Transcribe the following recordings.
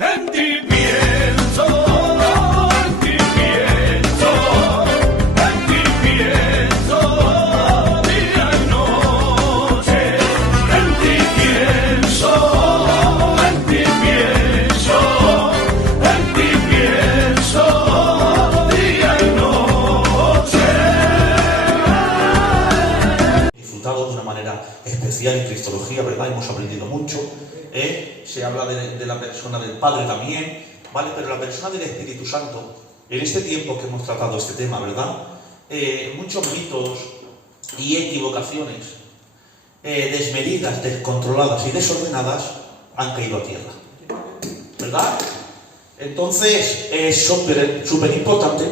en ti pienso, en ti pienso, en ti pienso, día y noche, en ti pienso, en ti pienso, en ti pienso, día y noche. Disfrutado de una manera especial en Cristología, ¿verdad? Hemos aprendido mucho. Se habla de la persona del Padre también, ¿vale? Pero la persona del Espíritu Santo, en este tiempo que hemos tratado este tema, ¿verdad? Muchos mitos y equivocaciones desmedidas, descontroladas y desordenadas han caído a tierra, ¿verdad? Entonces es súper importante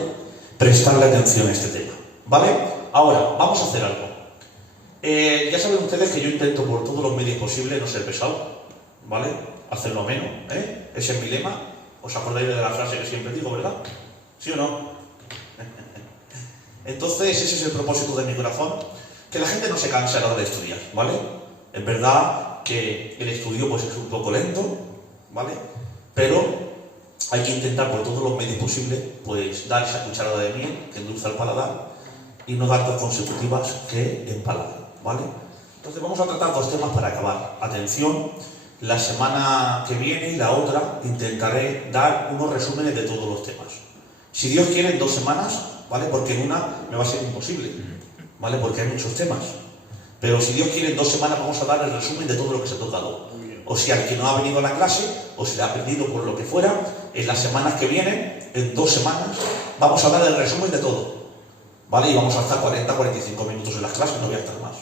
prestarle atención a este tema, ¿vale? Ahora, vamos a hacer algo. Ya saben ustedes que yo intento por todos los medios posibles no ser pesado, ¿vale? Hacerlo menos, ¿eh? Ese es mi lema. ¿Os acordáis de la frase que siempre digo, verdad? ¿Sí o no? Entonces, ese es el propósito de mi corazón, que la gente no se canse a la hora de estudiar, ¿vale? Es verdad que el estudio pues es un poco lento, ¿vale? Pero hay que intentar por todos los medios posibles pues dar esa cucharada de miel que endulza el paladar y no dar dos consecutivas que empalagan, ¿vale? Entonces vamos a tratar dos temas para acabar. Atención, la semana que viene y la otra intentaré dar unos resúmenes de todos los temas. Si Dios quiere, en 2 semanas, ¿vale? Porque en una me va a ser imposible, ¿vale? Porque hay muchos temas. Pero si Dios quiere, en 2 semanas vamos a dar el resumen de todo lo que se ha tocado. O sea, el que no ha venido a la clase, o se le ha perdido por lo que fuera, en las semanas que vienen, en 2 semanas, vamos a dar el resumen de todo, ¿vale? Y vamos a estar 40-45 minutos en las clases, no voy a estar más,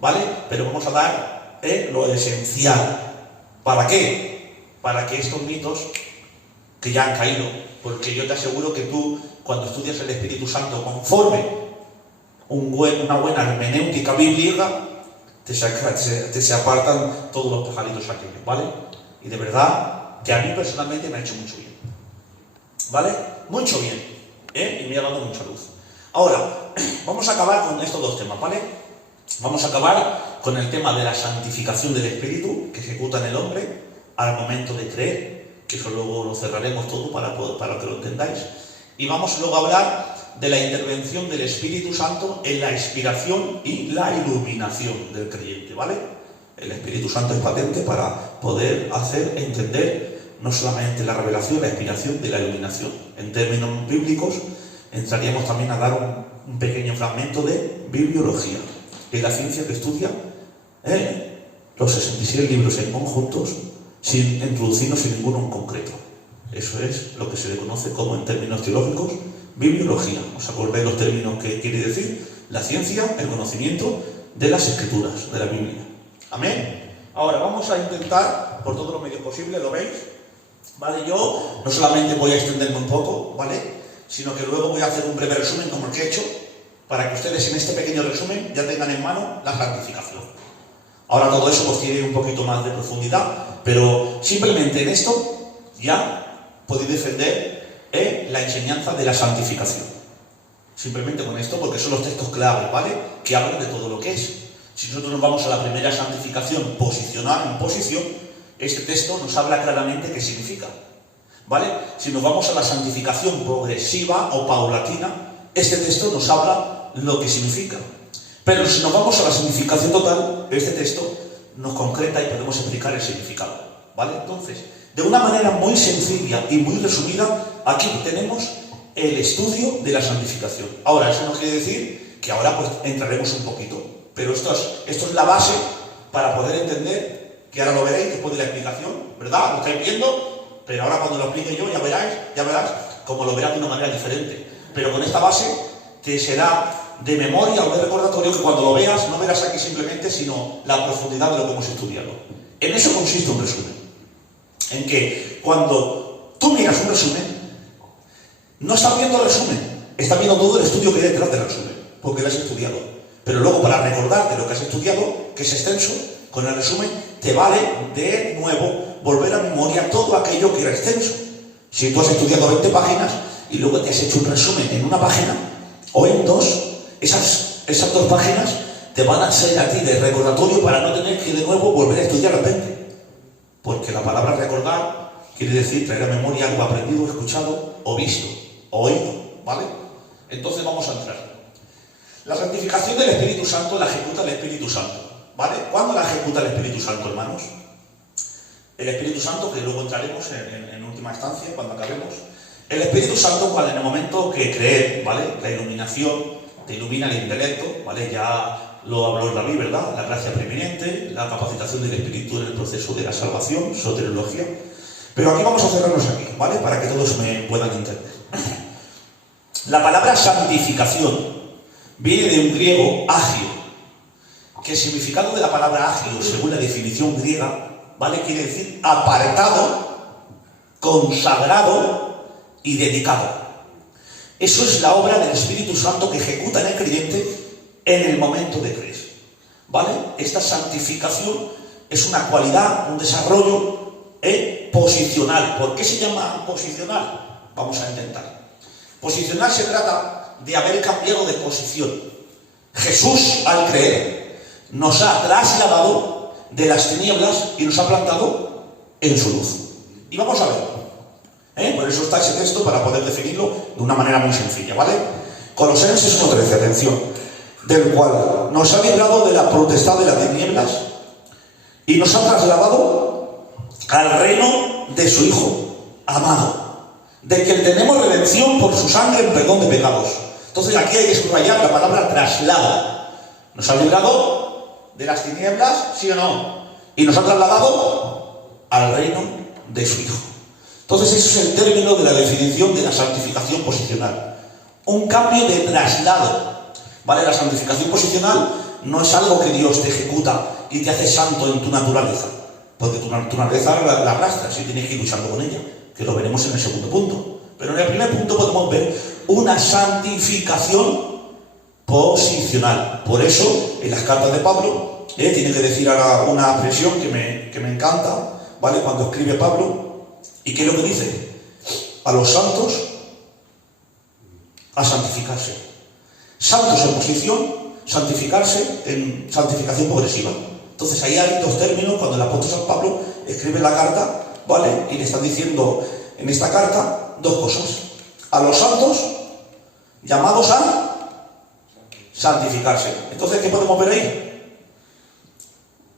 ¿vale? Pero vamos a dar lo esencial. ¿Para qué? Para que estos mitos que ya han caído, porque yo te aseguro que tú, cuando estudias el Espíritu Santo conforme una buena hermenéutica bíblica, te se apartan todos los pajaritos aquellos, ¿vale? Y de verdad que a mí personalmente me ha hecho mucho bien, ¿vale? Mucho bien, y me ha dado mucha luz. Ahora, vamos a acabar con estos 2 temas, ¿vale? Vamos a acabar con el tema de la santificación del Espíritu que ejecuta en el hombre al momento de creer, que eso luego lo cerraremos todo para que lo entendáis. Y vamos luego a hablar de la intervención del Espíritu Santo en la inspiración y la iluminación del creyente, ¿vale? El Espíritu Santo es patente para poder hacer entender no solamente la revelación, la inspiración de la iluminación. En términos bíblicos, entraríamos también a dar un pequeño fragmento de bibliología. Es la ciencia que estudia los 66 libros en conjuntos sin introducirnos en ninguno en concreto. Eso es lo que se le conoce como, en términos teológicos, bibliología. ¿Os acordáis los términos que quiere decir? La ciencia, el conocimiento de las Escrituras, de la Biblia. ¿Amén? Ahora vamos a intentar, por todos los medios posibles, ¿lo veis? ¿Vale? Yo no solamente voy a extenderme un poco, ¿vale? Sino que luego voy a hacer un breve resumen como el que he hecho, para que ustedes en este pequeño resumen ya tengan en mano la santificación. Ahora todo eso pues tiene un poquito más de profundidad, pero simplemente en esto ya podéis defender la enseñanza de la santificación. Simplemente con esto, porque son los textos claves, ¿vale? Que hablan de todo lo que es. Si nosotros nos vamos a la primera santificación posicional, en posición, este texto nos habla claramente qué significa, ¿vale? Si nos vamos a la santificación progresiva o paulatina, este texto nos habla lo que significa. Pero si nos vamos a la significación total, este texto nos concreta y podemos explicar el significado, ¿vale? Entonces, de una manera muy sencilla y muy resumida, aquí tenemos el estudio de la santificación. Ahora, eso no quiere decir que ahora pues entraremos un poquito, pero esto es la base para poder entender, que ahora lo veréis después de la explicación, ¿verdad? Lo estáis viendo, pero ahora cuando lo explique yo ya verás cómo lo verás de una manera diferente. Pero con esta base te será de memoria o de recordatorio, que cuando lo veas no verás aquí simplemente, sino la profundidad de lo que hemos estudiado. En eso consiste un resumen. En que cuando tú miras un resumen, no estás viendo el resumen, estás viendo todo el estudio que hay detrás del resumen, porque lo has estudiado. Pero luego, para recordarte lo que has estudiado, que es extenso, con el resumen te vale de nuevo volver a memoria todo aquello que era extenso. Si tú has estudiado 20 páginas y luego te has hecho un resumen en una página o en 2, esas 2 páginas te van a ser a ti de recordatorio para no tener que de nuevo volver a estudiar las 20. Porque la palabra recordar quiere decir traer a memoria algo aprendido, escuchado o visto, o oído, ¿vale? Entonces vamos a entrar. La santificación del Espíritu Santo la ejecuta el Espíritu Santo, ¿vale? ¿Cuándo la ejecuta el Espíritu Santo, hermanos? El Espíritu Santo, que luego entraremos en última instancia, cuando acabemos. El Espíritu Santo, en el momento que cree, ¿vale? La iluminación, te ilumina el intelecto, ¿vale? Ya lo habló David, ¿verdad? La gracia preeminente, la capacitación del Espíritu en el proceso de la salvación, soteriología. Pero aquí vamos a cerrarnos aquí, ¿vale? Para que todos me puedan entender. La palabra santificación viene de un griego agio, que el significado de la palabra agio, según la definición griega, ¿vale? Quiere decir apartado, consagrado y dedicado. Eso es la obra del Espíritu Santo que ejecuta en el creyente en el momento de creer, ¿vale? Esta santificación es una cualidad, un desarrollo posicional. ¿Por qué se llama posicional? Vamos a intentar. Posicional se trata de haber cambiado de posición. Jesús, al creer, nos ha trasladado de las tinieblas y nos ha plantado en su luz. Y vamos a ver. Por eso está ese texto, para poder definirlo de una manera muy sencilla, ¿vale? Colosenses 1:13, atención. Del cual nos ha librado de la potestad de las tinieblas y nos ha trasladado al reino de su Hijo amado, de quien tenemos redención por su sangre en perdón de pecados. Entonces aquí hay que subrayar la palabra traslado. Nos ha librado de las tinieblas, ¿sí o no? Y nos ha trasladado al reino de su Hijo. Entonces ese es el término de la definición de la santificación posicional. Un cambio de traslado, ¿vale? La santificación posicional no es algo que Dios te ejecuta y te hace santo en tu naturaleza, porque tu naturaleza la arrastras y tienes que ir luchando con ella, que lo veremos en el segundo punto. Pero en el primer punto podemos ver una santificación posicional. Por eso, en las cartas de Pablo, tiene que decir ahora una expresión que me encanta, ¿vale? Cuando escribe Pablo, ¿y qué es lo que dice? A los santos a santificarse. Santos en posición, santificarse en santificación progresiva. Entonces ahí hay dos términos cuando el apóstol San Pablo escribe la carta, ¿vale? Y le están diciendo en esta carta dos cosas. A los santos llamados a santificarse. Entonces, ¿qué podemos ver ahí?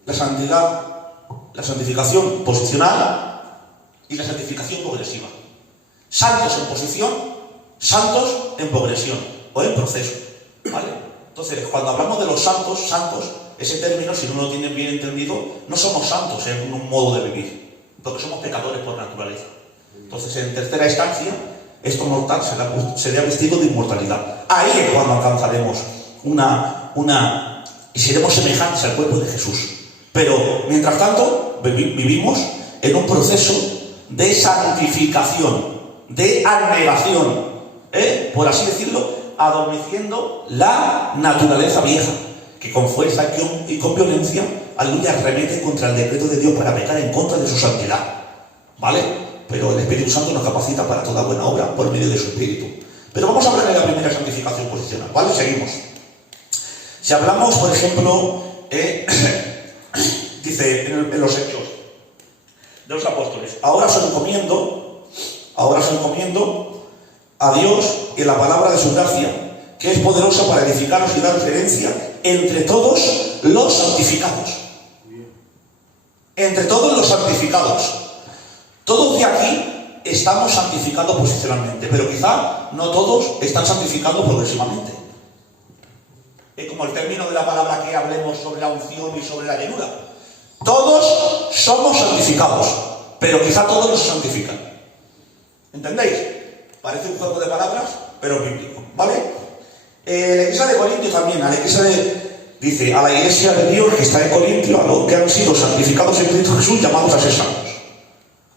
La santidad, la santificación posicional y la santificación progresiva. Santos en posición, santos en progresión o en proceso, ¿vale? Entonces, cuando hablamos de los santos, ese término, si no lo tienen bien entendido, no somos santos en un modo de vivir, porque somos pecadores por naturaleza. Entonces, en tercera instancia, esto mortal será vestido de inmortalidad. Ahí es cuando alcanzaremos y seremos semejantes al cuerpo de Jesús. Pero, mientras tanto, vivimos en un proceso de santificación, de abnegación, por así decirlo, adormeciendo la naturaleza vieja, que con fuerza y con violencia, aleluya, arremete contra el decreto de Dios para pecar en contra de su santidad, ¿vale? Pero el Espíritu Santo nos capacita para toda buena obra por medio de su Espíritu. Pero vamos a hablar de la primera santificación posicional, ¿vale? Seguimos. Si hablamos, por ejemplo, dice en los Hechos de los Apóstoles, ahora os encomiendo a Dios y la palabra de su gracia, que es poderosa para edificaros y daros herencia entre todos los santificados. Entre todos los santificados. Todos de aquí estamos santificados posicionalmente, pero quizá no todos están santificados progresivamente. Es como el término de la palabra que hablemos sobre la unción y sobre la llenura. Todos somos santificados, pero quizá todos no se santifican. ¿Entendéis? Parece un juego de palabras, pero bíblico, ¿vale? La iglesia de Corintio también, dice a la iglesia de Dios que está en Corintio, a los que han sido santificados en Cristo Jesús, llamados a ser santos.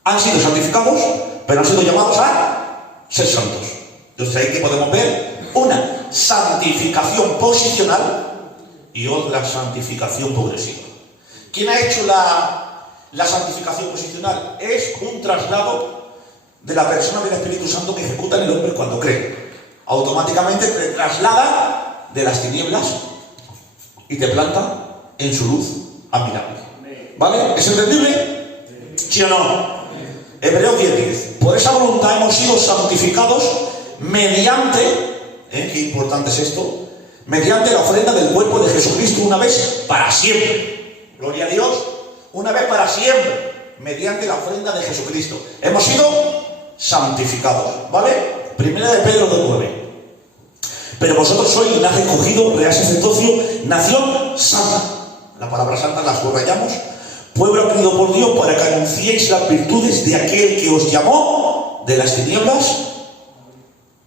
Han sido santificados, pero han sido llamados a ser santos. Entonces ahí que podemos ver una santificación posicional y otra santificación progresiva. ¿Quién ha hecho la santificación posicional? Es un traslado de la persona del Espíritu Santo que ejecuta en el hombre cuando cree. Automáticamente te traslada de las tinieblas y te planta en su luz admirable. ¿Vale? ¿Es entendible? ¿Sí o no? Hebreos 10:10. Por esa voluntad hemos sido santificados mediante, qué importante es esto, mediante la ofrenda del cuerpo de Jesucristo una vez para siempre. Gloria a Dios. Una vez para siempre, mediante la ofrenda de Jesucristo. Hemos sido santificados, ¿vale? Primera de Pedro 2:9. Pero vosotros sois linaje escogido, real sacerdocio, nación santa. La palabra santa la subrayamos. Pueblo adquirido por Dios para que anunciéis las virtudes de aquel que os llamó de las tinieblas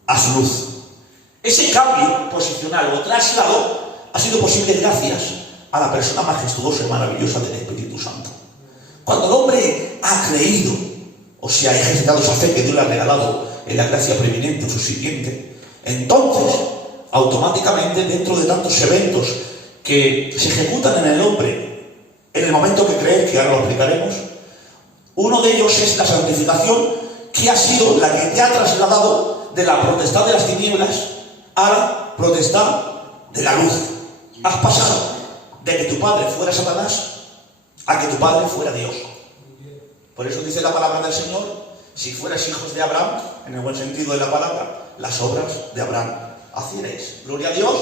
a su luz. Ese cambio posicional o traslado ha sido posible gracias a la persona majestuosa y maravillosa del Espíritu Santo. Cuando el hombre ha creído, o sea, ha ejercitado esa fe que Dios le ha regalado en la gracia preeminente o suficiente, entonces, automáticamente, dentro de tantos eventos que se ejecutan en el hombre, en el momento que cree, que ahora lo explicaremos, uno de ellos es la santificación, que ha sido la que te ha trasladado de la potestad de las tinieblas a la potestad de la luz. Has pasado de que tu padre fuera Satanás a que tu padre fuera Dios. Por eso dice la palabra del Señor: si fuerais hijos de Abraham, en el buen sentido de la palabra, las obras de Abraham hacierais. Gloria a Dios.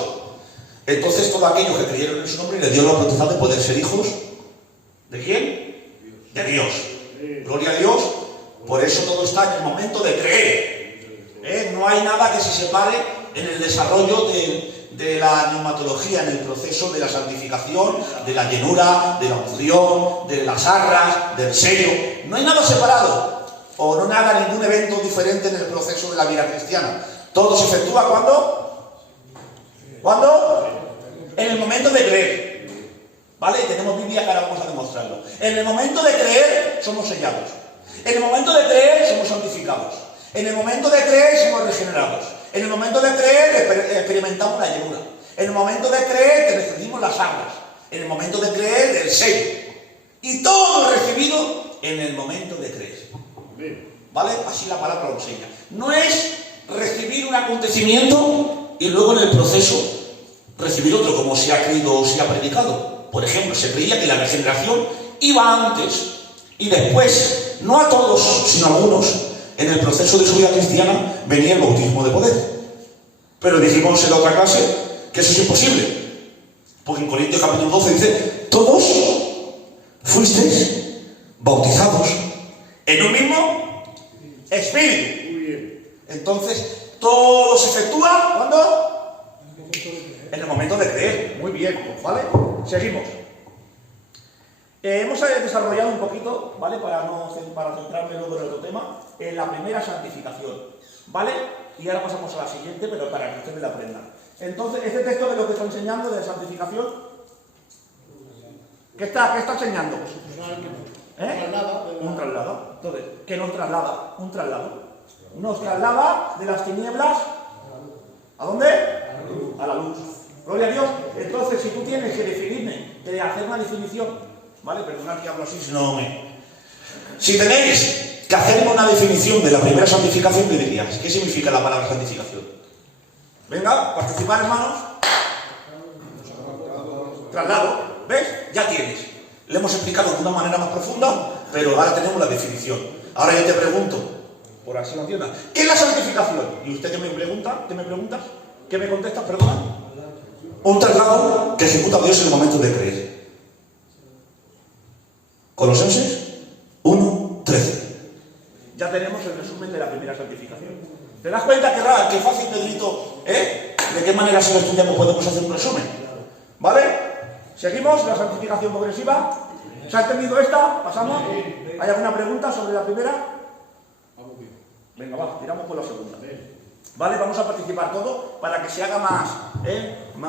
Entonces todos aquellos que creyeron en su nombre le dio la potestad de poder ser hijos. ¿De quién? De Dios. Gloria a Dios. Por eso todo está en el momento de creer. No hay nada que se separe en el desarrollo de la neumatología, en el proceso de la santificación, de la llenura, de la unción, de las arras, del sello. No hay nada separado, o no nada, ningún evento diferente en el proceso de la vida cristiana. Todo se efectúa ¿cuándo? ¿Cuándo? En el momento de creer. ¿Vale? Tenemos Biblia que ahora vamos a demostrarlo. En el momento de creer somos sellados. En el momento de creer somos santificados. En el momento de creer somos regenerados. En el momento de creer experimentamos la llenura. En el momento de creer recibimos las arras. En el momento de creer el sello. Y todo recibido en el momento de creer. ¿Vale? Así la palabra lo enseña. No es recibir un acontecimiento y luego en el proceso recibir otro, como se ha creído o se ha predicado. Por ejemplo, se creía que la regeneración iba antes y después, no a todos, sino a algunos, en el proceso de su vida cristiana venía el bautismo de poder. Pero dijimos en la otra clase que eso es imposible. Porque en Corintios capítulo 12 dice: todos fuisteis bautizados en un mismo espíritu. Entonces, todo se efectúa ¿cuándo? En el momento de creer. Muy bien, ¿vale? Seguimos. Hemos desarrollado un poquito, ¿vale? Para centrarme luego en otro tema, en la primera santificación, ¿vale? Y ahora pasamos a la siguiente, pero para que ustedes la aprendan. Entonces, este texto de lo que está enseñando de santificación, ¿qué está enseñando? Un traslado. Entonces, ¿qué nos traslada? Un traslado. Nos traslada de las tinieblas, ¿a dónde? A la luz. Gloria a Dios. Entonces, si tú tienes que definirme, de hacer una definición, ¿vale? Perdonad que hablo así, si no me... Si tenéis que hacerme una definición de la primera santificación, ¿qué dirías? ¿Qué significa la palabra santificación? Venga, participar, hermanos. Traslado. ¿Ves? Ya tienes. Le hemos explicado de una manera más profunda, pero ahora tenemos la definición. Ahora yo te pregunto, por así lo entiendas, ¿qué es la santificación? ¿Y usted qué me pregunta? ¿Qué me preguntas? ¿Qué me contestas? Perdona. Un traslado que ejecuta Dios en el momento de creer. Colosenses 1:13. Ya tenemos el resumen de la primera santificación. ¿Te das cuenta que fácil, Pedrito? ¿De qué manera si lo estudiamos podemos hacer un resumen? ¿Vale? ¿Seguimos? La santificación progresiva. ¿Se ha entendido esta? ¿Pasamos? ¿Hay alguna pregunta sobre la primera? Venga, va, tiramos por la segunda. ¿Vale? Vamos a participar todo para que se haga más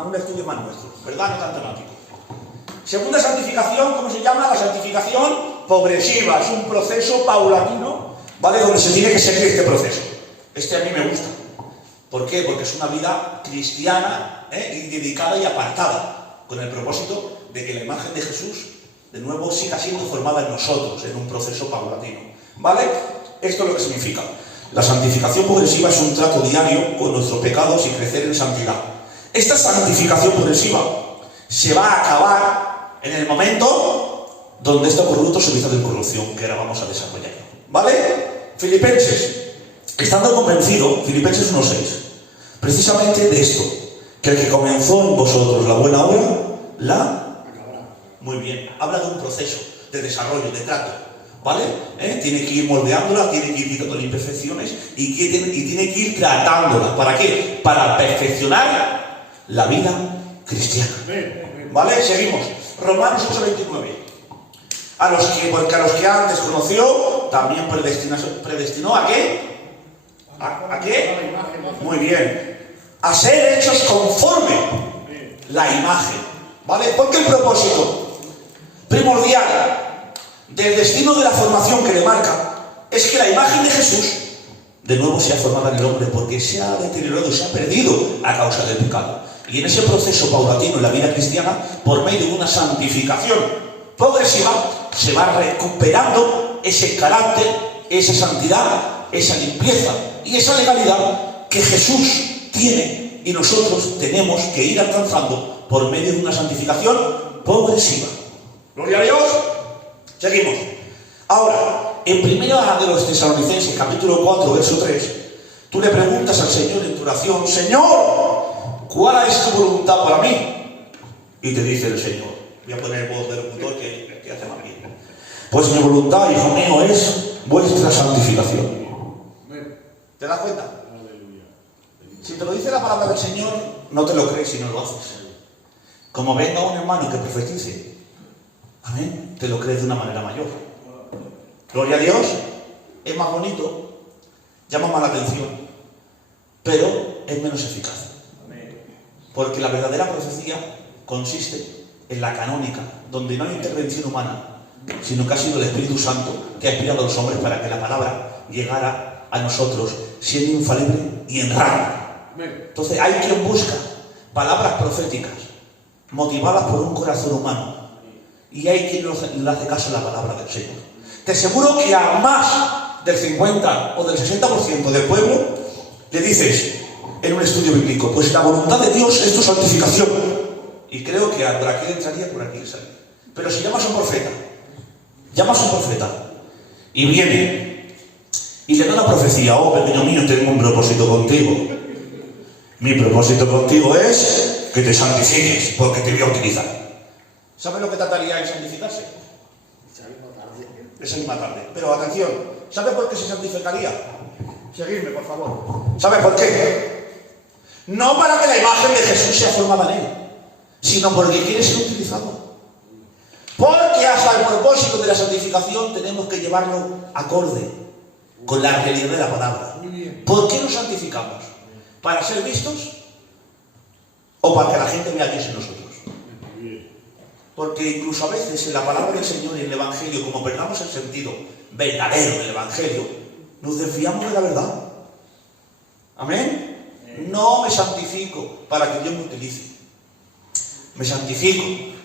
un estudio más nuestro, ¿verdad? No tan temático. Segunda santificación, ¿cómo se llama? La santificación progresiva. Es un proceso paulatino, ¿vale? Donde se tiene que seguir este proceso. Este a mí me gusta. ¿Por qué? Porque es una vida cristiana y dedicada y apartada, con el propósito de que la imagen de Jesús, de nuevo, siga siendo formada en nosotros, en un proceso paulatino. ¿Vale? Esto es lo que significa. La santificación progresiva es un trato diario con nuestros pecados y crecer en santidad. Esta santificación progresiva se va a acabar en el momento donde este corrupto se vista de corrupción, que ahora vamos a desarrollar. ¿Vale? Filipenses. Estando convencido, Filipenses 1:6, precisamente de esto, que el que comenzó en vosotros la buena obra, muy bien, habla de un proceso de desarrollo, de trato, ¿vale? Tiene que ir moldeándola, tiene que ir quitando imperfecciones y tiene que ir tratándola. ¿Para qué? Para perfeccionar la vida cristiana. ¿Vale? Seguimos. Romanos 8:29. Porque a los que antes conoció, también predestinó ¿a qué? ¿A qué? Muy bien. A ser hechos conforme la imagen. ¿Vale? Porque el propósito primordial del destino de la formación que le marca es que la imagen de Jesús de nuevo sea formada en el hombre, porque se ha deteriorado, se ha perdido a causa del pecado. Y en ese proceso paulatino en la vida cristiana, por medio de una santificación progresiva, se va recuperando ese carácter, esa santidad, esa limpieza y esa legalidad que Jesús tiene y nosotros tenemos que ir alcanzando por medio de una santificación progresiva. Gloria a Dios. Seguimos. Ahora, en 1 de los Tesalonicenses, capítulo 4, verso 3, tú le preguntas al Señor en tu oración: Señor, ¿cuál es tu voluntad para mí? Y te dice el Señor, voy a poner voz del locutor que hace más bien. Pues mi voluntad, hijo mío, es vuestra santificación. ¿Te das cuenta? Si te lo dice la palabra del Señor, no te lo crees si no lo haces. Como venga un hermano que profetice, amén, te lo crees de una manera mayor. Gloria a Dios. Es más bonito, llama más la atención, pero es menos eficaz. Porque la verdadera profecía consiste en la canónica, donde no hay intervención humana, sino que ha sido el Espíritu Santo que ha inspirado a los hombres para que la palabra llegara a nosotros siendo infalible y en rango. Entonces hay quien busca palabras proféticas motivadas por un corazón humano, y hay quien le hace caso a la palabra del Señor. Te aseguro que a más del 50 o del 60% del pueblo le dices en un estudio bíblico: pues la voluntad de Dios es tu santificación. Y creo que por aquí entraría, por aquí salía. Pero si llamas a un profeta, y viene y le da una profecía: oh, pequeño mío, tengo un propósito contigo. Mi propósito contigo es que te santifiques, porque te voy a utilizar. ¿Sabes lo que trataría en santificarse? Esa misma tarde. Pero atención, ¿sabes por qué se santificaría? Seguidme, por favor. ¿Sabes por qué? No para que la imagen de Jesús sea formada en él, sino porque quiere ser utilizado. Porque hasta el propósito de la santificación tenemos que llevarlo acorde con la realidad de la palabra. ¿Por qué nos santificamos? ¿Para ser vistos? ¿O para que la gente vea a Dios en nosotros? Porque incluso a veces en la palabra del Señor y en el Evangelio, como perdamos el sentido verdadero del Evangelio, nos desviamos de la verdad. ¿Amén? No me santifico para que Dios me utilice. Me santifico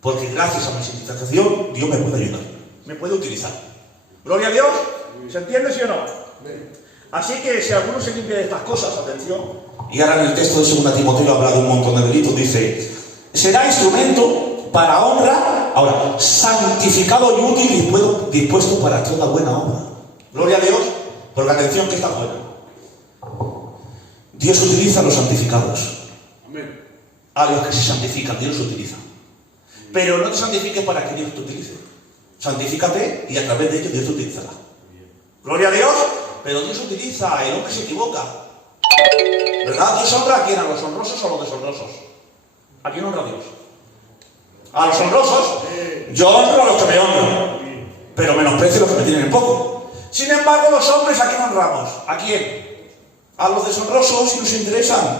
porque gracias a mi santificación Dios me puede ayudar, me puede utilizar. Gloria a Dios. ¿Se entiende, sí o no? Así que si alguno se limpia de estas cosas, atención. Y ahora en el texto de 2 Timoteo habla de un montón de delitos. Dice: será instrumento para honra, ahora, santificado y útil y dispuesto para toda buena obra. Gloria a Dios. Porque atención, que está buena. Dios utiliza a los santificados. Amén. A los que se santifican, Dios los utiliza. Pero no te santifiques para que Dios te utilice. Santifícate y a través de ello Dios te utilizará. Gloria a Dios. Pero Dios utiliza, el hombre se equivoca. ¿Verdad? Dios honra a quién, a los honrosos o a los deshonrosos. ¿A quién honra Dios? A los honrosos. Yo honro a los que me honran, pero menosprecio a los que me tienen en poco. Sin embargo, los hombres, ¿a quién honramos? ¿A quién? A los deshonrosos, si nos interesan.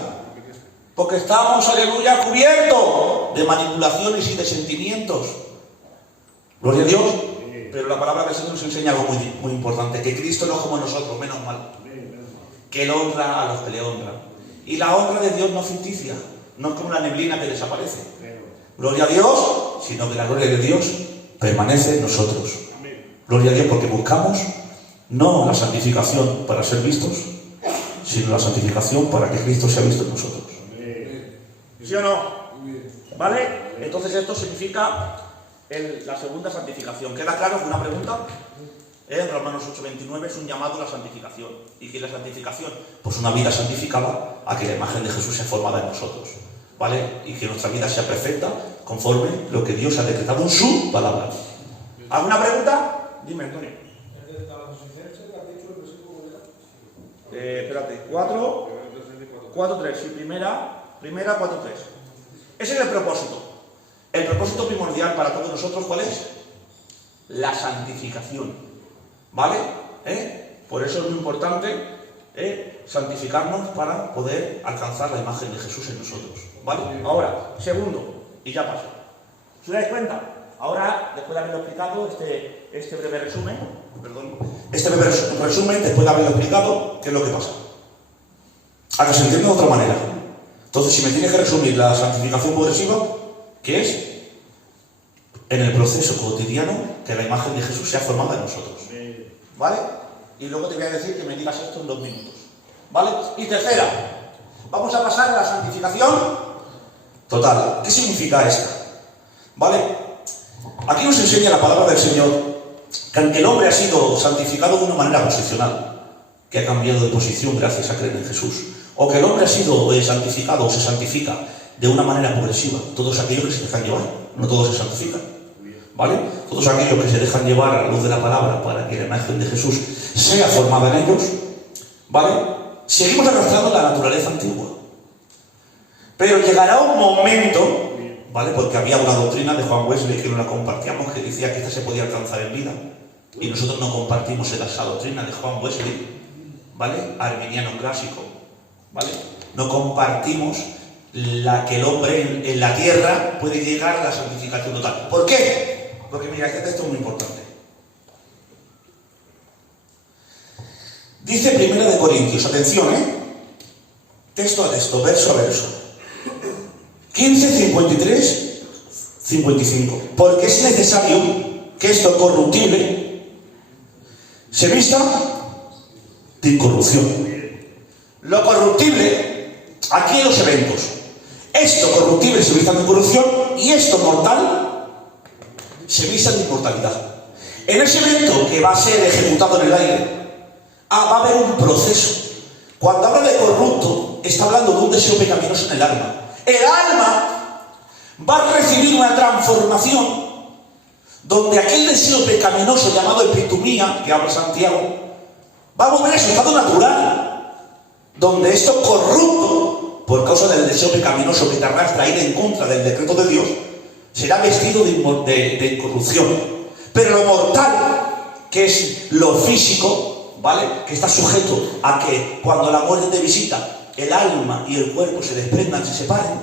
Porque estamos, aleluya, cubiertos de manipulaciones y de sentimientos. Gloria a Dios. Pero la palabra del Señor nos enseña algo muy importante: que Cristo no es como nosotros, menos mal. Que Él honra a los que le honran. Y la honra de Dios no es ficticia, no es como una neblina que desaparece. Gloria a Dios, sino que la gloria de Dios permanece en nosotros. Gloria a Dios, porque buscamos no la santificación para ser vistos, sino la santificación para que Cristo sea visto en nosotros. ¿Sí o no? ¿Vale? Entonces esto significa la segunda santificación. ¿Queda claro? ¿Una pregunta? En Romanos 8:29 es un llamado a la santificación. ¿Y qué es la santificación? Pues una vida santificada a que la imagen de Jesús sea formada en nosotros, ¿vale? Y que nuestra vida sea perfecta conforme lo que Dios ha decretado en su palabra. ¿Alguna pregunta? Dime, Antonio. Espérate, 4:3, sí, primera 4:3. Ese es el propósito. El propósito primordial para todos nosotros, ¿cuál es? La santificación, ¿vale? Por eso es muy importante santificarnos para poder alcanzar la imagen de Jesús en nosotros, ¿vale? Ahora, segundo, y ya paso. ¿Se dais cuenta? Ahora, después de haberlo explicado, este breve resumen, después de haberlo explicado, ¿qué es lo que pasa? A que se entienda de otra manera. Entonces, si me tienes que resumir la santificación progresiva, ¿qué es? En el proceso cotidiano que la imagen de Jesús sea formada en nosotros, ¿vale? Y luego te voy a decir que me digas esto en 2 minutos, ¿vale? Y tercera, vamos a pasar a la santificación total. ¿Qué significa esta? ¿Vale? Aquí nos enseña la palabra del Señor que aunque el hombre ha sido santificado de una manera posicional, que ha cambiado de posición gracias a creer en Jesús, o que el hombre ha sido santificado o se santifica de una manera progresiva, todos aquellos que se dejan llevar, no todos se santifican, ¿vale? Todos aquellos que se dejan llevar a la luz de la palabra para que la imagen de Jesús sea formada en ellos, ¿vale? Seguimos arrastrando la naturaleza antigua. Pero llegará un momento, ¿vale? Porque había una doctrina de Juan Wesley que no la compartíamos, que decía que esta se podía alcanzar en vida, y nosotros no compartimos esa doctrina de Juan Wesley, ¿vale? Arminiano clásico, ¿vale? No compartimos que el hombre en la tierra puede llegar a la santificación total. ¿Por qué? Porque mira, este texto es muy importante. Dice 1 Corintios, atención, texto a texto, verso a verso. 15, 53, 55. Porque es necesario que esto corruptible se vista de incorrupción. Lo corruptible, aquí en los eventos. Esto corruptible se vista de incorrupción y esto mortal se vista de inmortalidad. En ese evento que va a ser ejecutado en el aire, va a haber un proceso. Cuando habla de corrupto, está hablando de un deseo pecaminoso en el alma. El alma va a recibir una transformación donde aquel deseo pecaminoso llamado epitumía, que habla Santiago, va a volver a su estado natural, donde esto corrupto, por causa del deseo pecaminoso que te arrastra a ir en contra del decreto de Dios, será vestido de incorrupción. Pero lo mortal, que es lo físico, ¿vale? Que está sujeto a que cuando la muerte te visita, el alma y el cuerpo se desprendan, se separen.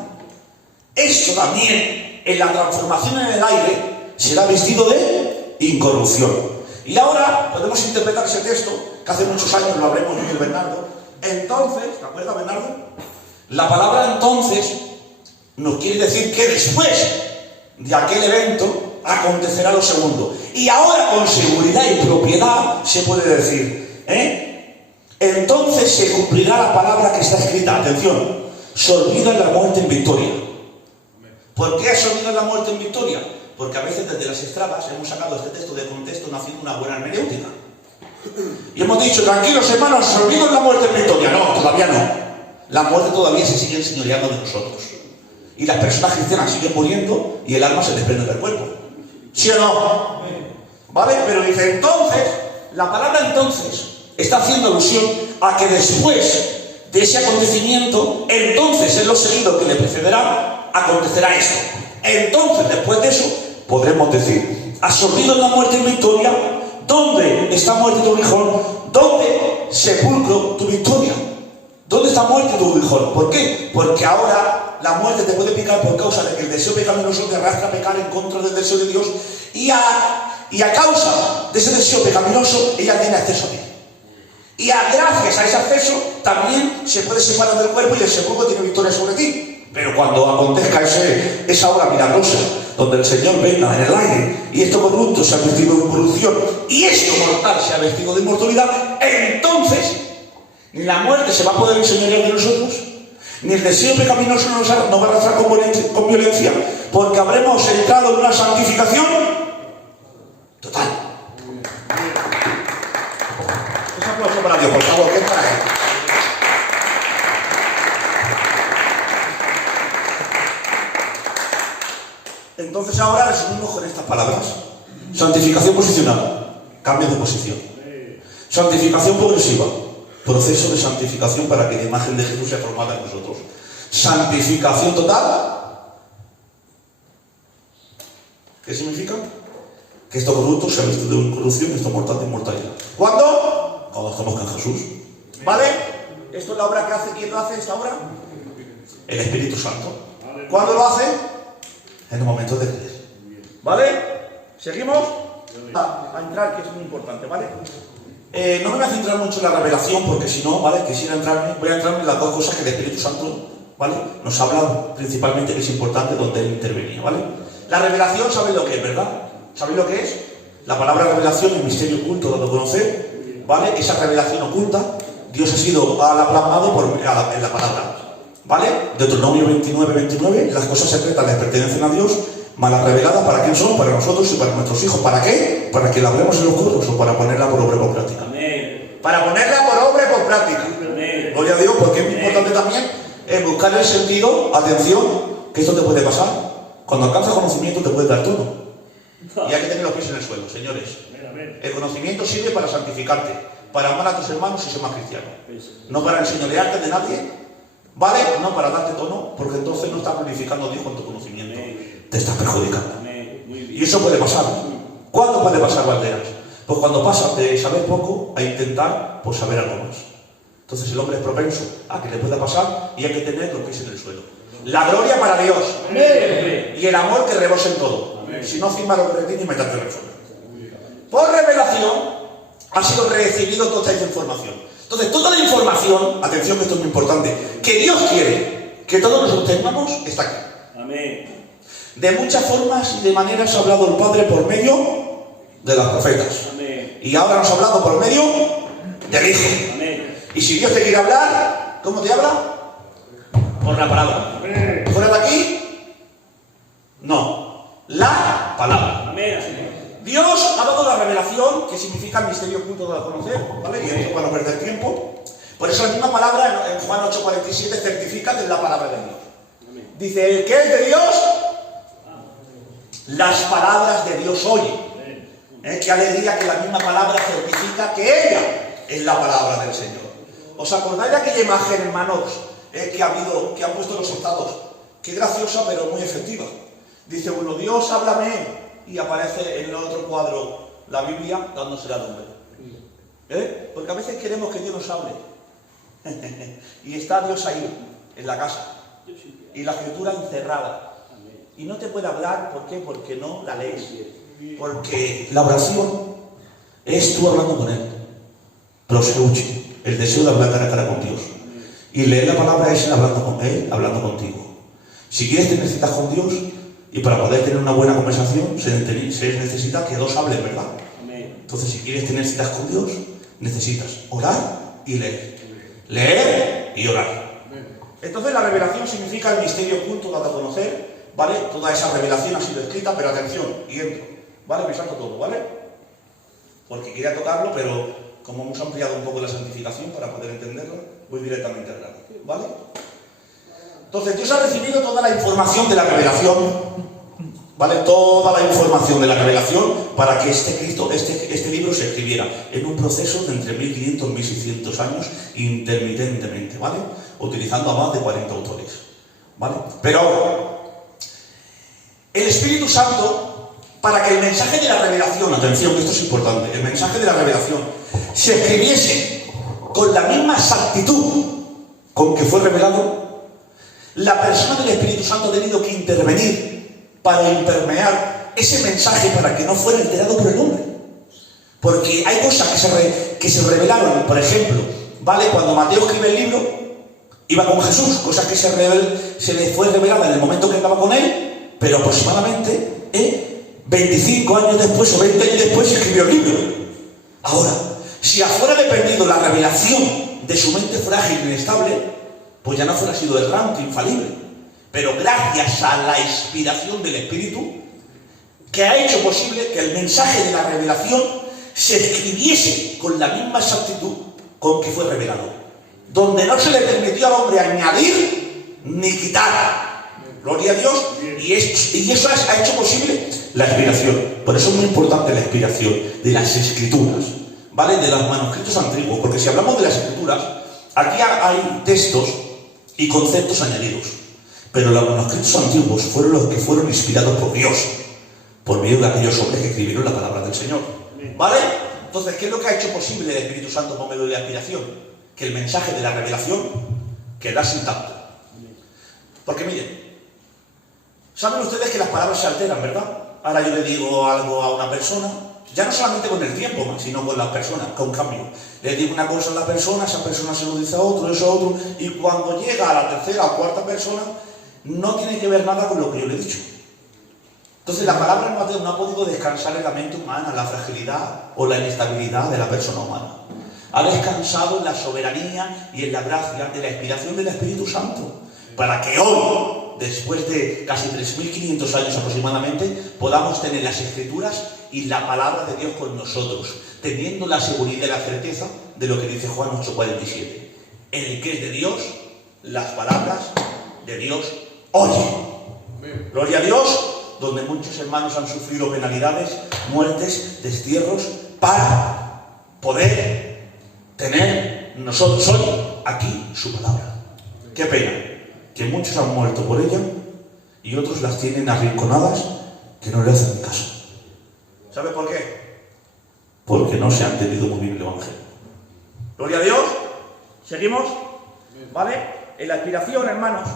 Esto también, en la transformación en el aire, será vestido de incorrupción. Y ahora podemos interpretar ese texto, que hace muchos años lo hablemos yo y el Bernardo. Entonces, ¿te acuerdas, Bernardo? La palabra entonces nos quiere decir que después de aquel evento acontecerá lo segundo. Y ahora con seguridad y propiedad se puede decir, entonces se cumplirá la palabra que está escrita. Atención, se olvida la muerte en victoria. ¿Por qué se olvida la muerte en victoria? Porque a veces desde las estradas hemos sacado este texto de contexto, no haciendo una buena hermenéutica. Y hemos dicho, tranquilos hermanos, se olvida la muerte en victoria. No, todavía no. La muerte todavía se sigue enseñoreando de nosotros. Y las personas cristianas siguen muriendo y el alma se desprende del cuerpo. ¿Sí o no? ¿Vale? Pero dice entonces, la palabra entonces está haciendo alusión a que después de ese acontecimiento, entonces en lo seguido que le precederá, acontecerá esto. Entonces, después de eso, podremos decir, absorbido en la muerte en victoria, ¿dónde está muerte tu aguijón? ¿Dónde sepulcro tu victoria? ¿Dónde está muerte tu aguijón? ¿Por qué? Porque ahora la muerte te puede picar por causa de que el deseo pecaminoso te arrastra a pecar en contra del deseo de Dios y a causa de ese deseo pecaminoso ella tiene acceso a ti. Y gracias a ese acceso también se puede separar del cuerpo y el sepulcro tiene victoria sobre ti. Pero cuando acontezca esa hora milagrosa, donde el Señor venga en el aire y esto corrupto se ha vestido de corrupción y esto mortal se ha vestido de inmortalidad, entonces ni la muerte se va a poder enseñorear de nosotros, ni el deseo pecaminoso nos va a arrastrar con violencia, porque habremos entrado en una santificación total. aplauso para Dios, por favor, que es para Él. Entonces ahora resumimos con estas palabras. Santificación posicional, cambio de posición. Santificación progresiva, proceso de santificación para que la imagen de Jesús sea formada en nosotros. Santificación total, ¿qué significa? Que estos productos se han visto de incorrupción y esto mortal de inmortalidad. ¿Cuándo? Cuando estamos con Jesús. ¿Vale? ¿Esto es la obra que hace? ¿Quién lo hace esta obra? El Espíritu Santo. ¿Cuándo lo hace? En el momento de creer. ¿Vale? ¿Seguimos? A entrar, que es muy importante, ¿vale? No me voy a centrar mucho en la revelación, porque si no, ¿vale? Voy a entrarme en las dos cosas que el Espíritu Santo, ¿vale? Nos habla principalmente, que es importante, donde Él intervenía, ¿vale? La revelación, ¿sabéis lo que es, verdad? ¿Sabéis lo que es? La palabra revelación, el misterio oculto, dado a conocer, ¿vale? Esa revelación oculta, Dios ha plasmado en la palabra. ¿Vale? Deuteronomio 29, las cosas secretas les pertenecen a Dios, mas las reveladas, ¿para quién son? Para nosotros y para nuestros hijos. ¿Para qué? Para que la hablemos en los cursos o para ponerla por obra y por práctica. Amén. Para ponerla por obra y por práctica. Amén. Gloria a Dios, porque es muy importante también buscar el sentido, atención, que esto te puede pasar. Cuando alcanzas conocimiento te puede dar todo. Y hay que tener los pies en el suelo, señores. El conocimiento sirve para santificarte, para amar a tus hermanos y ser más cristiano. No para enseñorearte de nadie. ¿Vale? No para darte tono, porque entonces no estás glorificando a Dios con tu conocimiento. Te estás perjudicando. Y eso puede pasar. ¿Cuándo puede pasar, Valderas? Pues cuando pasas de saber poco a intentar pues saber algo más. Entonces el hombre es propenso a que le pueda pasar y hay que tener los pies en el suelo. La gloria para Dios. Y el amor que rebose en todo. Si no, firma lo que tiene y meterte en el suelo. Por revelación ha sido recibido toda esta información. Entonces, toda la información, atención que esto es muy importante, que Dios quiere que todos nosotros tengamos, está aquí. Amén. De muchas formas y de maneras ha hablado el Padre por medio de las profetas. Amén. Y ahora nos ha hablado por medio del Hijo. Amén. Y si Dios te quiere hablar, ¿cómo te habla? Por la palabra. Amén. ¿Fuera de aquí? No. La palabra. Amén. Dios ha dado la revelación, que significa el misterio oculto de conocer, ¿vale? Y esto para no perder tiempo. Por eso la misma palabra en Juan 8:47 certifica que es la palabra de Dios. Dice, el que es de Dios, las palabras de Dios oye. Qué alegría que la misma palabra certifica que ella es la palabra del Señor. ¿Os acordáis de aquella imagen, hermanos, que han puesto los estados? Qué graciosa, pero muy efectiva. Dice uno, Dios, háblame. Y aparece en el otro cuadro la Biblia dándose la nombre. Porque a veces queremos que Dios nos hable. Y está Dios ahí, en la casa. Y la escritura encerrada. Y no te puede hablar, ¿por qué? Porque no la lees. Porque la oración es tú hablando con Él. Proseuche, el deseo de hablar cara a cara con Dios. Y leer la palabra es hablando con Él, hablando contigo. Si quieres tener citas con Dios, y para poder tener una buena conversación se necesita que dos hablen, ¿verdad? Entonces, si quieres tener citas con Dios, necesitas orar y leer. Leer y orar. Entonces, la revelación significa el misterio oculto dado a conocer, ¿vale? Toda esa revelación ha sido escrita, pero atención, y entro, ¿vale? Me salto todo, ¿vale? Porque quería tocarlo, pero como hemos ampliado un poco la santificación para poder entenderlo, voy directamente al grano, ¿vale? Entonces, Dios ha recibido toda la información de la revelación, ¿vale? Toda la información de la revelación para que este libro se escribiera en un proceso de entre 1500 y 1600 años intermitentemente, ¿vale? Utilizando a más de 40 autores, ¿vale? Pero ahora, el Espíritu Santo, para que el mensaje de la revelación, atención, que esto es importante, el mensaje de la revelación se escribiese con la misma exactitud con que fue revelado, la persona del Espíritu Santo ha tenido que intervenir para impermear ese mensaje para que no fuera enterado por el hombre. Porque hay cosas que se revelaron, por ejemplo, ¿vale? Cuando Mateo escribe el libro, iba con Jesús, cosas que se le fue revelada en el momento que estaba con él, pero aproximadamente 25 años después o 20 años después escribió el libro. Ahora, si fuera dependido la revelación de su mente frágil e inestable, pues ya no fuera sido el rango infalible. Pero gracias a la inspiración del Espíritu, que ha hecho posible que el mensaje de la revelación se escribiese con la misma exactitud con que fue revelado, donde no se le permitió al hombre añadir ni quitar. Gloria a Dios. Y eso ha hecho posible la inspiración. Por eso es muy importante la inspiración de las escrituras, ¿vale? De los manuscritos antiguos, porque si hablamos de las escrituras, aquí hay textos y conceptos añadidos, pero los manuscritos antiguos fueron los que fueron inspirados por Dios, por medio de aquellos hombres que escribieron la palabra del Señor, ¿vale? Entonces, ¿qué es lo que ha hecho posible el Espíritu Santo por medio de la inspiración? Que el mensaje de la revelación quedase intacto. Porque miren, saben ustedes que las palabras se alteran, ¿verdad? Ahora yo le digo algo a una persona, ya no solamente con el tiempo, sino con las personas, con cambio. Le digo una cosa a la persona, esa persona se lo dice a otro, eso a otro, y cuando llega a la tercera o cuarta persona, no tiene que ver nada con lo que yo le he dicho. Entonces la palabra no ha podido descansar en la mente humana, la fragilidad o la inestabilidad de la persona humana. Ha descansado en la soberanía y en la gracia de la inspiración del Espíritu Santo, para que hoy, después de casi 3.500 años aproximadamente, podamos tener las Escrituras y la palabra de Dios con nosotros, teniendo la seguridad y la certeza de lo que dice Juan 8:47. El que es de Dios, las palabras de Dios oye. Gloria a Dios, donde muchos hermanos han sufrido penalidades, muertes, destierros, para poder tener nosotros hoy aquí su palabra. Qué pena que muchos han muerto por ella y otros las tienen arrinconadas que no le hacen caso. ¿Sabe por qué? Porque no se ha entendido muy bien el Evangelio. Gloria a Dios. ¿Seguimos? ¿Vale? En la inspiración, hermanos,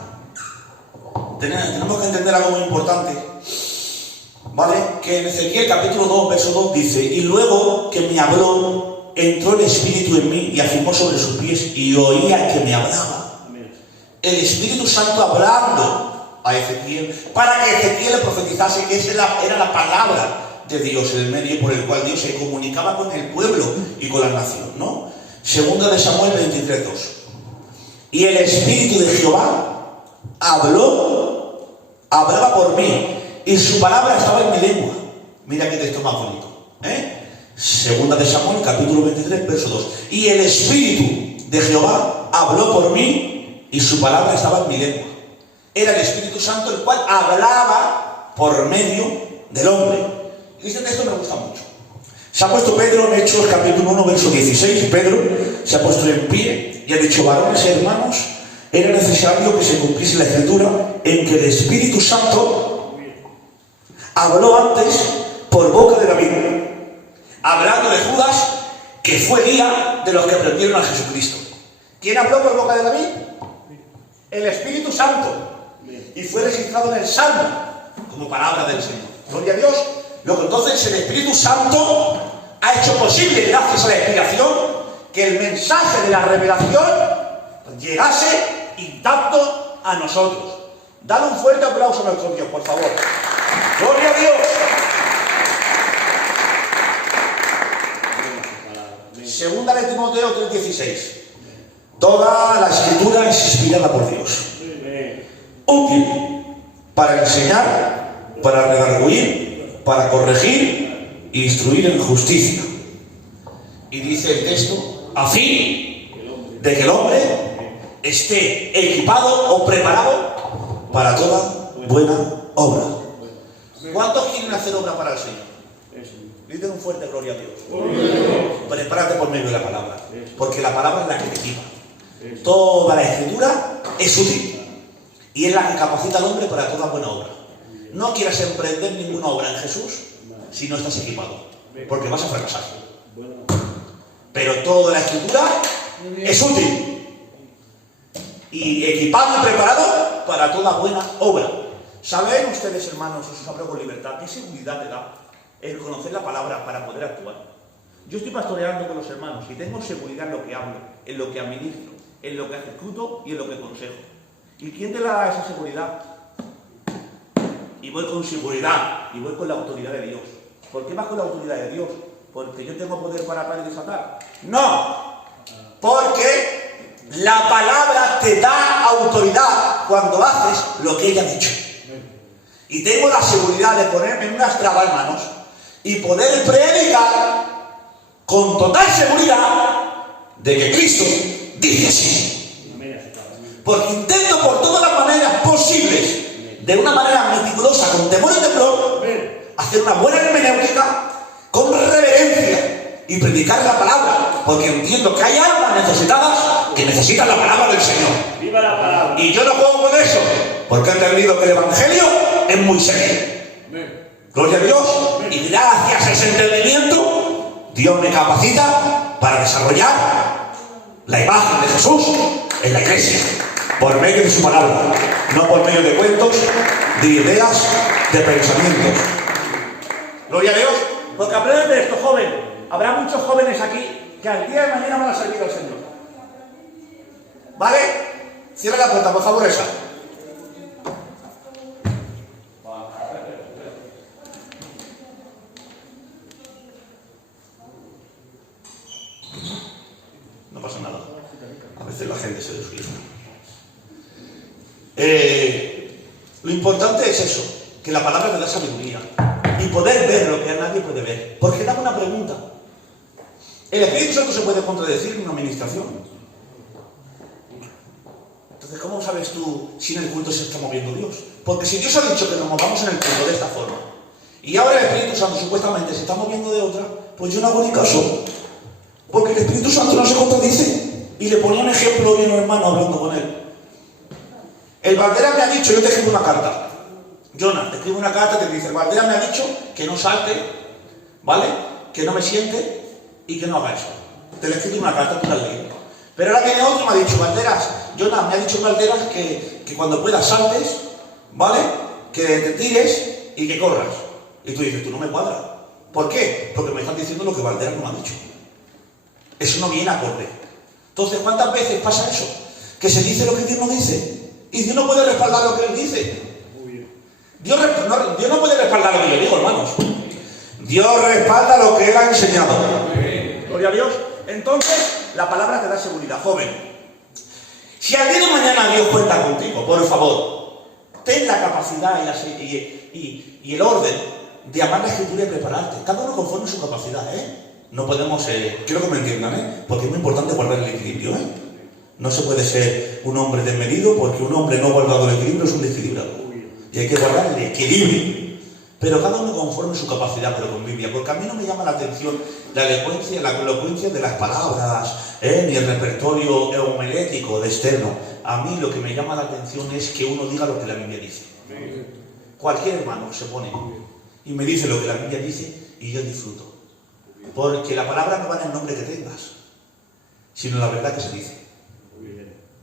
tenemos que entender algo muy importante, ¿vale? Que en Ezequiel capítulo 2, verso 2 dice: y luego que me habló, entró el Espíritu en mí y afirmó sobre sus pies y oía que me hablaba. El Espíritu Santo hablando a Ezequiel, para que Ezequiel le profetizase que esa era la palabra de Dios, el medio por el cual Dios se comunicaba con el pueblo y con la nación, ¿no? Segunda de Samuel 23:2. Y el Espíritu de Jehová hablaba por mí, y su palabra estaba en mi lengua. Mira qué texto más bonito, Segunda de Samuel, capítulo 23, verso 2. Y el Espíritu de Jehová habló por mí, y su palabra estaba en mi lengua. Era el Espíritu Santo el cual hablaba por medio del hombre. Y este texto me gusta mucho. Se ha puesto Pedro en Hechos capítulo 1, verso 16. Pedro se ha puesto en pie y ha dicho: varones y hermanos, era necesario que se cumpliese la Escritura en que el Espíritu Santo habló antes por boca de David, hablando de Judas, que fue guía de los que prendieron a Jesucristo. ¿Quién habló por boca de David? El Espíritu Santo. Y fue registrado en el Salmo como palabra del Señor. Gloria a Dios. Luego entonces el Espíritu Santo ha hecho posible, gracias a la inspiración, que el mensaje de la revelación llegase intacto a nosotros. Dale un fuerte aplauso a nuestro Dios, por favor. Gloria a Dios. Segunda de Timoteo 3:16. Toda la Escritura es inspirada por Dios, útil para enseñar, para redarguir, para corregir e instruir en justicia. Y dice el texto: a fin de que el hombre esté equipado o preparado para toda buena obra. ¿Cuántos quieren hacer obra para el Señor? Dicen un fuerte gloria a Dios. Prepárate por medio de la palabra, porque la palabra es la que te equipa. Toda la Escritura es útil y es la que capacita al hombre para toda buena obra. No quieras emprender ninguna obra en Jesús si no estás equipado, porque vas a fracasar. Pero toda la Escritura es útil y equipado y preparado para toda buena obra. ¿Saben ustedes, hermanos, y os hablo con libertad, qué seguridad te da el conocer la palabra para poder actuar? Yo estoy pastoreando con los hermanos y tengo seguridad en lo que hablo, en lo que administro, en lo que ejecuto y en lo que consejo. ¿Y quién te da esa seguridad? Y voy con seguridad, y voy con la autoridad de Dios. ¿Por qué vas con la autoridad de Dios? ¿Porque yo tengo poder para atar y desatar? ¡No! Porque la palabra te da autoridad cuando haces lo que ella ha dicho. Y tengo la seguridad de ponerme en unas trabas, y poder predicar con total seguridad de que Cristo dice así. Porque intento por todas las maneras posibles, de una manera meticulosa, con temor y temblor, hacer una buena hermenéutica, con reverencia, y predicar la palabra, porque entiendo que hay almas necesitadas que necesitan la palabra del Señor. ¡Viva la palabra! Y yo no juego con eso, porque he entendido que el Evangelio es muy serio. Gloria a Dios, y gracias a ese entendimiento, Dios me capacita para desarrollar la imagen de Jesús en la iglesia, por medio de su palabra, no por medio de cuentos, de ideas, de pensamientos. Gloria a Dios, porque aprendan de esto, joven. Habrá muchos jóvenes aquí que al día de mañana van a servir al Señor. ¿Vale? Cierra la puerta, por favor, esa. No pasa nada. A veces la gente se desfila. Lo importante es eso, que la palabra te da sabiduría y poder ver lo que nadie puede ver. Porque dame una pregunta. El Espíritu Santo se puede contradecir en una administración. Entonces, ¿cómo sabes tú si en el culto se está moviendo Dios? Porque si Dios ha dicho que nos movamos en el culto de esta forma, y ahora el Espíritu Santo supuestamente se está moviendo de otra, pues yo no hago ni caso. Porque el Espíritu Santo no se contradice. Y le ponía un ejemplo y un hermano hablando con él. El Valdera me ha dicho, yo te escribo una carta. Jonah, te escribo una carta que te dice, el Valdera me ha dicho que no salte, ¿vale? Que no me siente y que no haga eso. Te le he escrito una carta, tú la has leído. Pero ahora viene otro y me ha dicho, Valderas, Jonah, me ha dicho Valderas que cuando puedas saltes, ¿vale? Que te tires y que corras. Y tú dices, tú no me cuadras. ¿Por qué? Porque me están diciendo lo que Valderas no me ha dicho. Eso no viene acorde. Entonces, ¿cuántas veces pasa eso? Que se dice lo que Dios no dice. Y Dios no puede respaldar lo que Él dice. Dios no puede respaldar lo que yo digo, hermanos. Dios respalda lo que Él ha enseñado. Gloria a Dios. Entonces, la palabra te da seguridad, joven. Si al día de mañana Dios cuenta contigo, por favor, ten la capacidad y el orden de amar la Escritura y prepararte. Cada uno conforme su capacidad, No podemos, quiero que me entiendan, porque es muy importante guardar el equilibrio, No se puede ser un hombre desmedido, porque un hombre no guardado el equilibrio es un desequilibrado. Y hay que guardar el equilibrio. Pero cada uno conforme su capacidad, pero con Biblia. Porque a mí no me llama la atención la elocuencia de las palabras, ni el repertorio homilético de externo. A mí lo que me llama la atención es que uno diga lo que la Biblia dice. Cualquier hermano se pone y me dice lo que la Biblia dice y yo disfruto. Porque la palabra no va en el nombre que tengas, sino la verdad que se dice.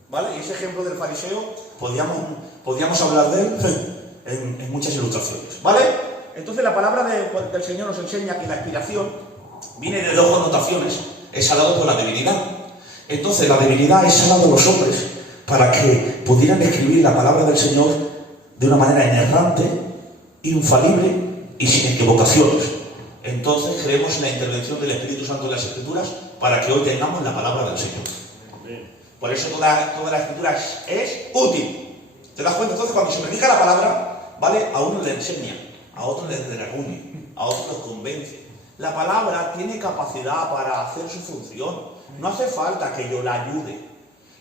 ¿Vale? Y ese ejemplo del fariseo, podríamos hablar de él en muchas ilustraciones. ¿Vale? Entonces la palabra del Señor nos enseña que la inspiración viene de dos connotaciones. Es salado por la divinidad. Entonces la divinidad es salado a los hombres para que pudieran escribir la palabra del Señor de una manera inerrante, infalible y sin equivocaciones. Entonces creemos en la intervención del Espíritu Santo en las Escrituras para que hoy tengamos la palabra del Señor. Por eso toda la Escritura es útil. ¿Te das cuenta? Entonces cuando se predica la palabra, ¿vale? A uno le enseña, a otro le redarguye, a otro los convence. La palabra tiene capacidad para hacer su función. No hace falta que yo la ayude.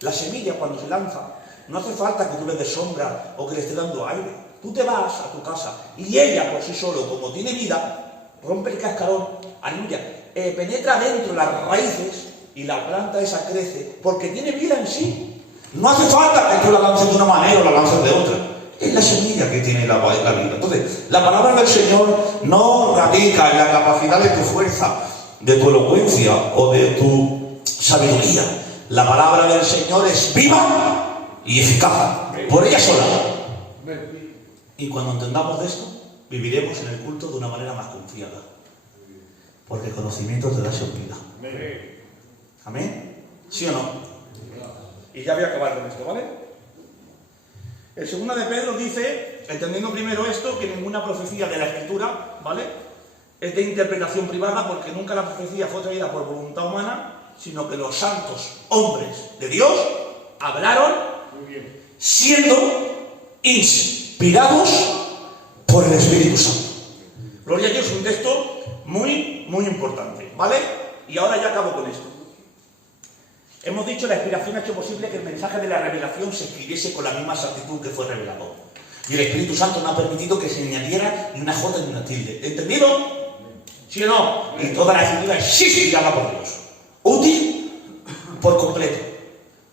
La semilla cuando se lanza, no hace falta que tú le des sombra o que le esté dando aire. Tú te vas a tu casa y ella por sí solo, como tiene vida, rompe el cascarón, aleluya, penetra dentro las raíces y la planta esa crece porque tiene vida en sí. No hace falta que tú la lances de una manera o la lances de otra. Es la semilla que tiene la vida. Entonces, la palabra del Señor no radica en la capacidad de tu fuerza, de tu elocuencia o de tu sabiduría. La palabra del Señor es viva y eficaz, por ella sola. Y cuando entendamos de esto, viviremos en el culto de una manera más confiada. Porque el conocimiento te da seguridad. ¿Amén? ¿Sí o no? Y ya voy a acabar con esto, ¿vale? El segundo de Pedro dice, entendiendo primero esto, que ninguna profecía de la Escritura, ¿vale?, es de interpretación privada, porque nunca la profecía fue traída por voluntad humana, sino que los santos hombres de Dios hablaron siendo inspirados por el Espíritu Santo. Gloria a Dios, un texto muy, muy importante, ¿vale? Y ahora ya acabo con esto. Hemos dicho que la inspiración ha hecho posible que el mensaje de la revelación se escribiese con la misma exactitud que fue revelado. Y el Espíritu Santo no ha permitido que se añadiera ni una jota ni una tilde. ¿Entendido? ¿Sí o no? Y toda la escritura es sí, inspirada por Dios. Útil por completo.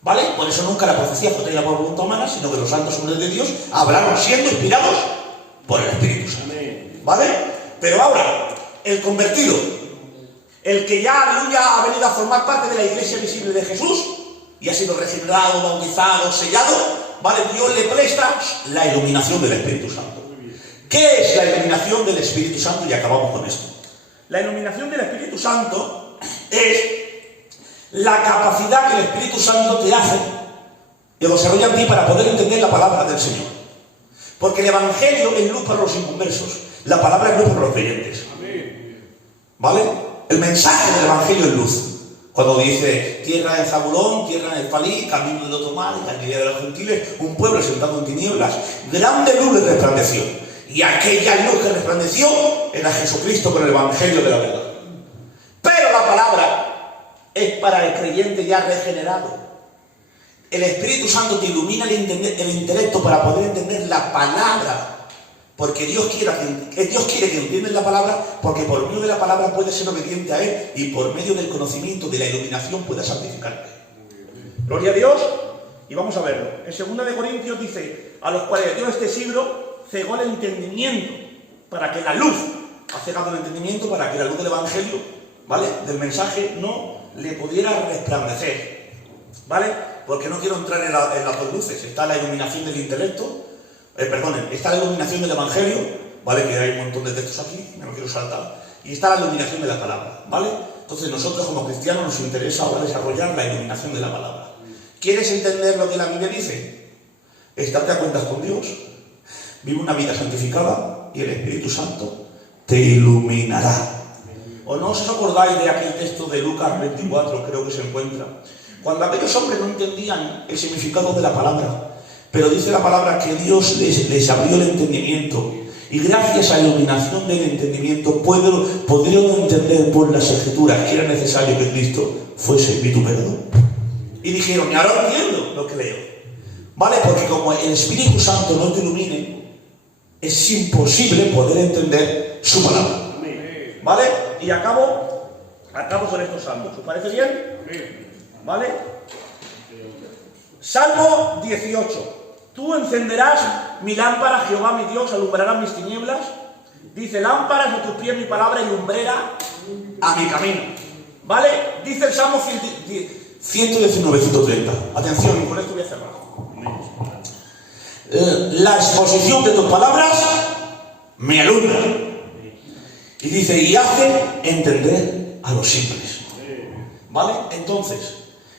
¿Vale? Por eso nunca la profecía fue traída por voluntad humana, sino que los santos hombres de Dios hablaron siendo inspirados por el Espíritu Santo. ¿Vale? Pero ahora, el convertido, el que ya, aleluya, ha venido a formar parte de la iglesia visible de Jesús y ha sido regenerado, bautizado, sellado, ¿vale? Dios le presta la iluminación del Espíritu Santo. ¿Qué es la iluminación del Espíritu Santo? Y acabamos con esto. La iluminación del Espíritu Santo es la capacidad que el Espíritu Santo te hace y desarrolla en ti para poder entender la palabra del Señor. Porque el Evangelio es luz para los inconversos, la palabra es luz para los creyentes. ¿Vale? El mensaje del Evangelio es luz. Cuando dice, tierra de Zabulón, tierra de Neftalí, camino del otro mar, Galilea de los gentiles, un pueblo sentado en tinieblas, grande luz le resplandeció. Y aquella luz que resplandeció era Jesucristo con el Evangelio de la verdad. Pero la palabra es para el creyente ya regenerado. El Espíritu Santo te ilumina el intelecto para poder entender la palabra. Porque Dios quiere que entiendas la palabra, porque por medio de la palabra puedes ser obediente a Él y por medio del conocimiento, de la iluminación, puedes santificarte. Gloria a Dios. Y vamos a verlo. En 2 de Corintios dice, a los cuales dio este siglo, cegó el entendimiento, para que la luz, ha cegado el entendimiento para que la luz del Evangelio, ¿vale?, del mensaje no le pudiera resplandecer. ¿Vale? Porque no quiero entrar en las dos luces. Está la iluminación del intelecto, está la iluminación del Evangelio, ¿vale? Que hay un montón de textos aquí, me lo quiero saltar. Y está la iluminación de la palabra, ¿vale? Entonces nosotros como cristianos nos interesa ahora desarrollar la iluminación de la palabra. ¿Quieres entender lo que la Biblia dice? Estarte a cuentas con Dios. Vive una vida santificada y el Espíritu Santo te iluminará. ¿O no os acordáis de aquel texto de Lucas 24, creo que se encuentra? Cuando aquellos hombres no entendían el significado de la palabra, pero dice la palabra que Dios les abrió el entendimiento y gracias a la iluminación del entendimiento pudieron entender por las Escrituras que era necesario que Cristo fuese vituperado. Y dijeron, y ahora entiendo lo que leo. ¿Vale? Porque como el Espíritu Santo no te ilumine, es imposible poder entender su palabra. ¿Vale? Y acabo con estos salmos. ¿Os parece bien? ¿Vale? Salmo 18. Tú encenderás mi lámpara, Jehová mi Dios, alumbrarás mis tinieblas. Dice, lámpara es de tus pies mi palabra y lumbrera a mi camino. ¿Vale? Dice el Salmo 119, 130. Atención, y con esto voy a cerrar. La exposición de tus palabras me alumbra. Y dice, y hace entender a los simples. ¿Vale? Entonces,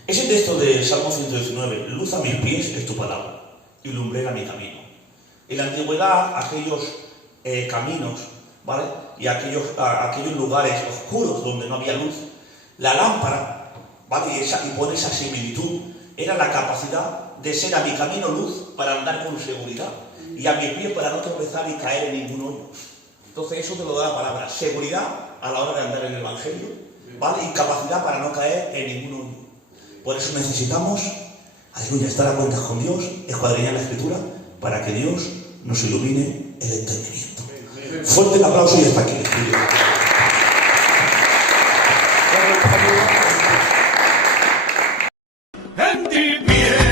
ese texto del Salmo 119, luz a mis pies es tu palabra y lumbrera mi camino. En la antigüedad, aquellos caminos, ¿vale?, y aquellos lugares oscuros donde no había luz, la lámpara, ¿vale?, y por esa similitud, era la capacidad de ser a mi camino luz para andar con seguridad y a mi pie para no tropezar y caer en ningún hoyo. Entonces eso te lo da la palabra, seguridad a la hora de andar en el Evangelio, ¿vale?, y capacidad para no caer en ningún hoyo. Por eso necesitamos, aleluya, estar a cuentas con Dios, escuadriñar la Escritura, para que Dios nos ilumine el entendimiento. Fuerte el aplauso y hasta aquí el estudio. En ti pienso.